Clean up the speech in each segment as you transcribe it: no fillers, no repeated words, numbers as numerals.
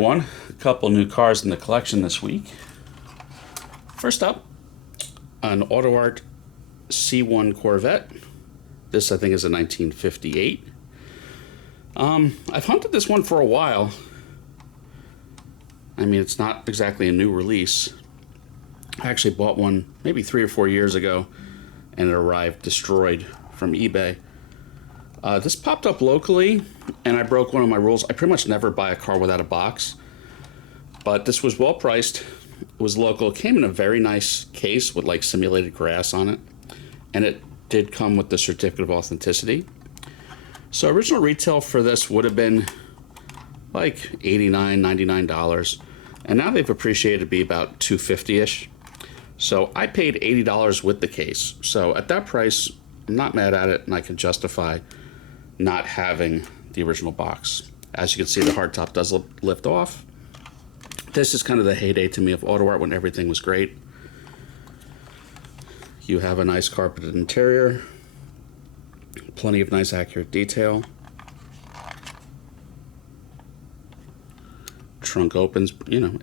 A couple new cars in the collection this week. First up, an AutoArt C1 Corvette. This I think is a 1958. I've hunted this one for a while. I mean, it's not exactly a new release. I actually bought one maybe 3 or 4 years ago, and it arrived destroyed from eBay. This popped up locally, and I broke one of my rules. I pretty much never buy a car without a box, but this was well priced. It was local. It came in a very nice case with like simulated grass on it, and it did come with the certificate of authenticity. So original retail for this would have been like $89, $99, and now they've appreciated to be about $250-ish. So I paid $80 with the case. So at that price, I'm not mad at it, and I can justify not having the original box. As you can see, the hardtop does lift off. This is kind of the heyday to me of AutoArt when everything was great. You have a nice carpeted interior, plenty of nice accurate detail. Trunk opens,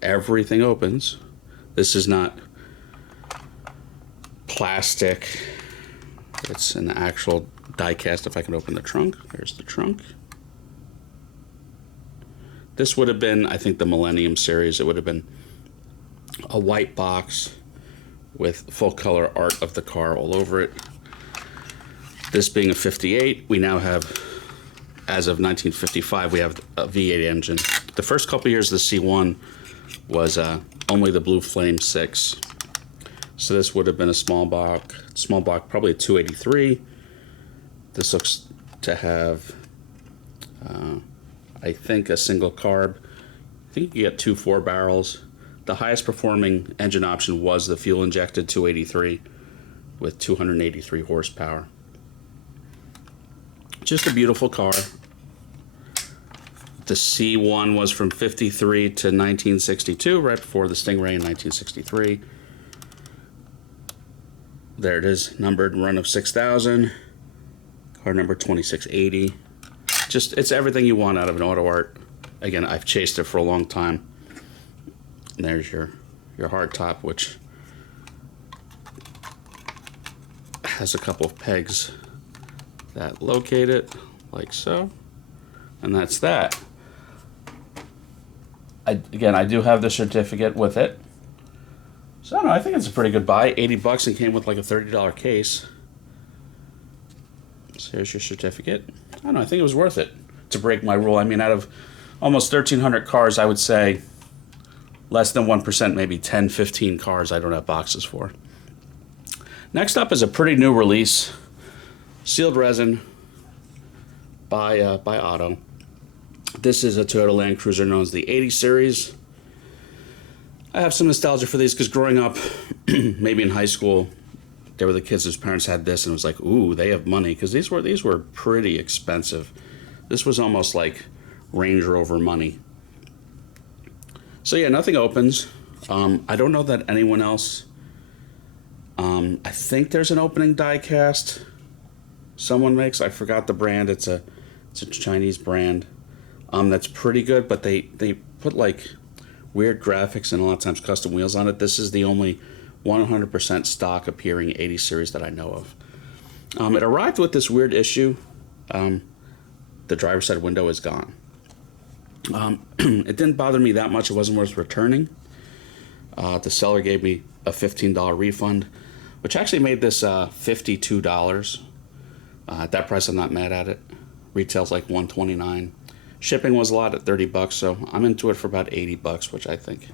everything opens. This is not plastic. It's an actual die-cast. If I can open the trunk, there's the trunk. This would have been, I think, the Millennium series. It would have been a white box with full color art of the car all over it. This being a 58, we now have, as of 1955, we have a V8 engine. The first couple years of the C1 was only the Blue Flame 6. So this would have been a small block, probably a 283. This looks to have, I think, a single carb. I think you get 2 4-barrels. The highest performing engine option was the fuel injected 283 with 283 horsepower. Just a beautiful car. The C1 was from 53 to 1962, right before the Stingray in 1963. There it is, numbered run of 6,000. Car number 2680. Just, it's everything you want out of an AutoArt. Again, I've chased it for a long time. And there's your hardtop, which has a couple of pegs that locate it, like so. And that's that. I do have the certificate with it. So I don't know, I think it's a pretty good buy. $80 and came with like a $30 case. So here's your certificate. I don't know, I think it was worth it to break my rule. I mean, out of almost 1,300 cars, I would say less than 1%, maybe 10, 15 cars I don't have boxes for. Next up is a pretty new release. Sealed resin by Auto. This is a Toyota Land Cruiser known as the 80 series. I have some nostalgia for these because growing up, maybe in high school, there were the kids whose parents had this, and it was like, ooh, they have money, because these were pretty expensive. This was almost like Range Rover money. So yeah, nothing opens. I don't know that anyone else. I think there's an opening die cast someone makes. I forgot the brand. It's a Chinese brand. That's pretty good, but they put like weird graphics and a lot of times custom wheels on it. This is the only 100% stock appearing 80 series that I know of. It arrived with this weird issue. The driver's side window is gone. It didn't bother me that much. It wasn't worth returning. The seller gave me a $15 refund, which actually made this $52. At that price, I'm not mad at it. Retail's like $129. Shipping was a lot at $30, so I'm into it for about $80, which I think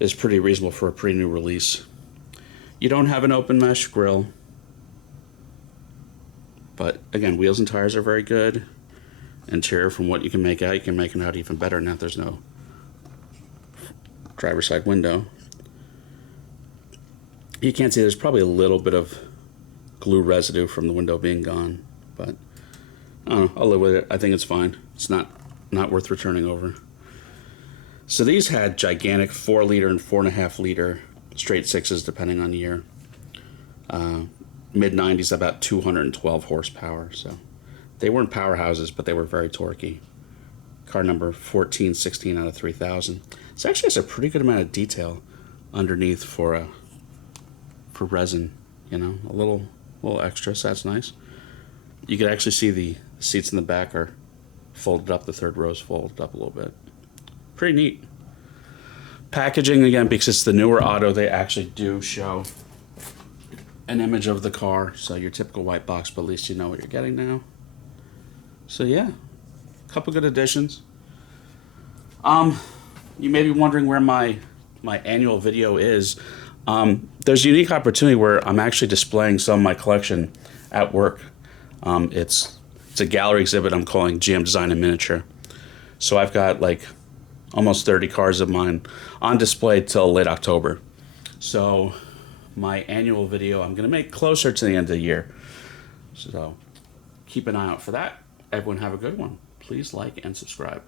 is pretty reasonable for a pretty new release. You don't have an open mesh grille, but again, wheels and tires are very good. Interior, from what you can make out, you can make it out even better now. There's no driver's side window. You can't see, there's probably a little bit of glue residue from the window being gone, but I don't know, I'll live with it. I think it's fine. It's not worth returning over. So these had gigantic 4-liter and 4.5-liter straight sixes, depending on year. Mid-90s, about 212 horsepower. So they weren't powerhouses, but they were very torquey. car number 1416 out of 3000. It's actually has a pretty good amount of detail underneath for resin, you know, a little extra, so that's nice. You can actually see the seats in the back are folded up, the third row's folded up a little bit. Pretty neat. Packaging, again, because it's the newer auto, they actually do show an image of the car, so your typical white box, but at least you know what you're getting now. So yeah, a couple good additions. You may be wondering where my annual video is. There's a unique opportunity where I'm actually displaying some of my collection at work. It's a gallery exhibit I'm calling GM Design in Miniature. So I've got like almost 30 cars of mine on display till late October. So my annual video I'm going to make closer to the end of the year. So keep an eye out for that. Everyone have a good one. Please like and subscribe.